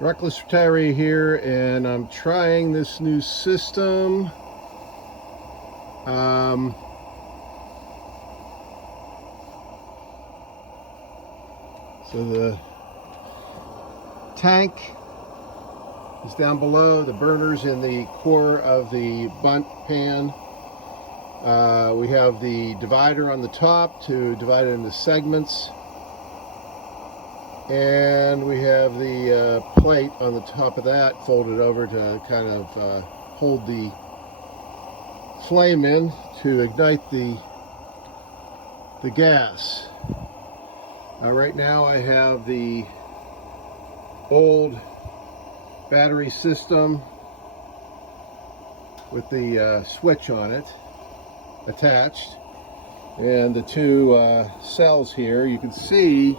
Reckless retiree here, and I'm trying this new system. So the tank is down below, the burner's in the core of the Bundt pan. We have the divider on the top to divide it into segments. And we have the plate on the top of that folded over to kind of hold the flame in to ignite the gas. Right now I have the old battery system with the switch on it attached, and the two cells here. You can see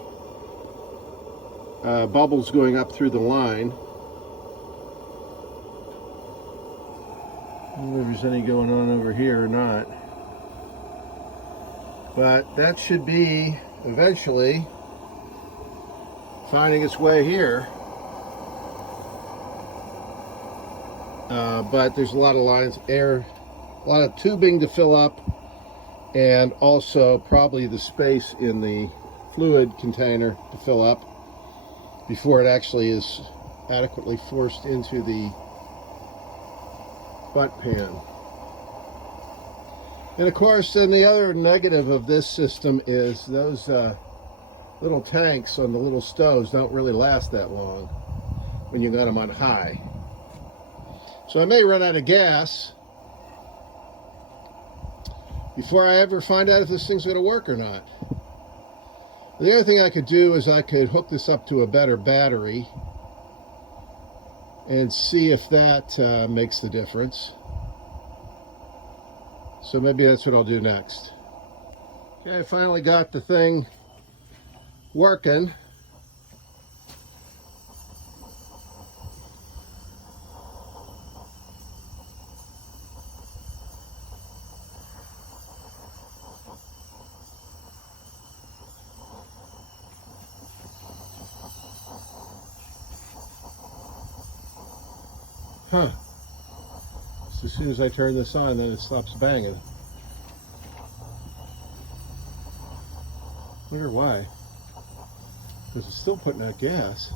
bubbles going up through the line. I don't know if there's any going on over here or not, but that should be eventually finding its way here. But there's a lot of lines, a lot of tubing to fill up, and also probably the space in the fluid container to fill up before it actually is adequately forced into the Bundt pan. And of course, then the other negative of this system is those little tanks on the little stoves don't really last that long when you got them on high. So I may run out of gas before I ever find out if this thing's going to work or not. The other thing I could do is I could hook this up to a better battery and see if that makes the difference. So maybe that's what I'll do next. Okay, I finally got the thing working. Huh. Just as soon as I turn this on, then it stops banging. Wonder why. Because it's still putting out gas.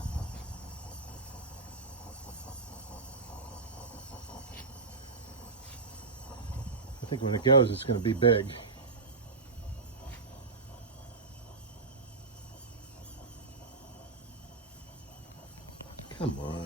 I think when it goes, it's going to be big. Come on.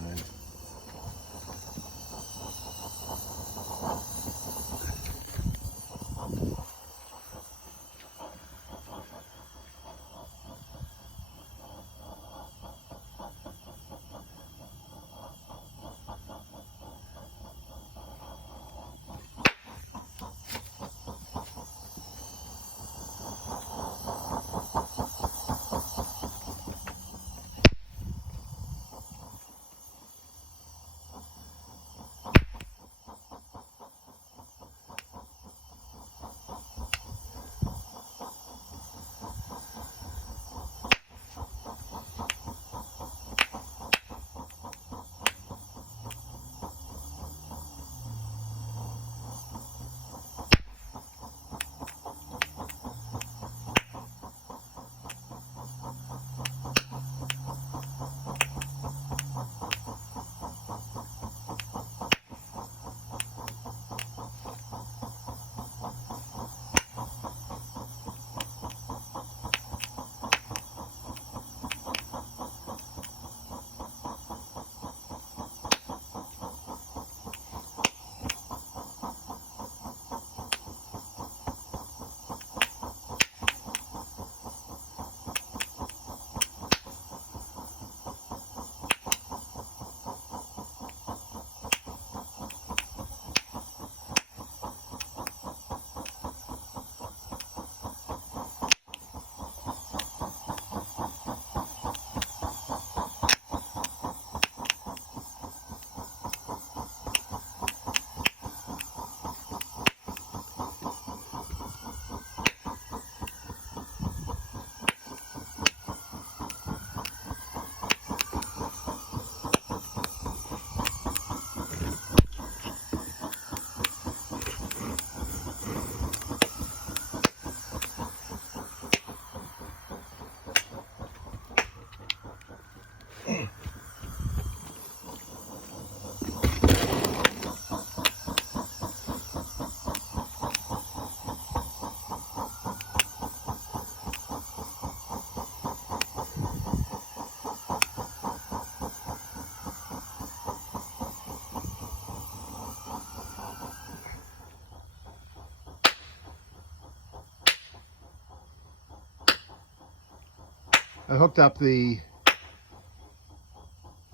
hooked up the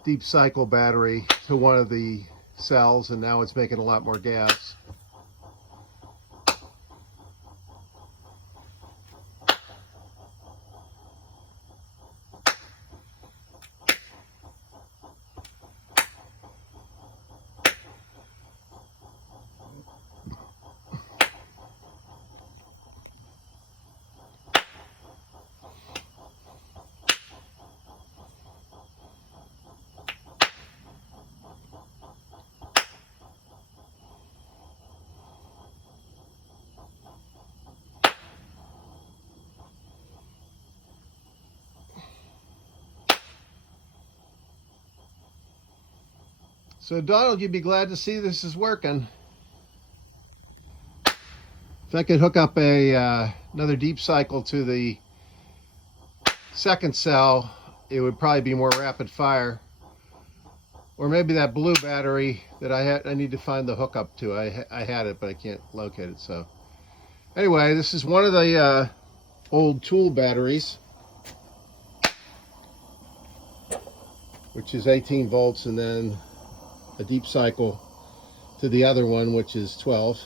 deep cycle battery to one of the cells, and now it's making a lot more gas. So Donald, you'd be glad to see this is working. If I could hook up another deep cycle to the second cell, it would probably be more rapid fire. Or maybe that blue battery that I need to find the hookup to. I had it, but I can't locate it. So anyway, this is one of the old tool batteries, which is 18 volts, and then a deep cycle to the other one, which is 12.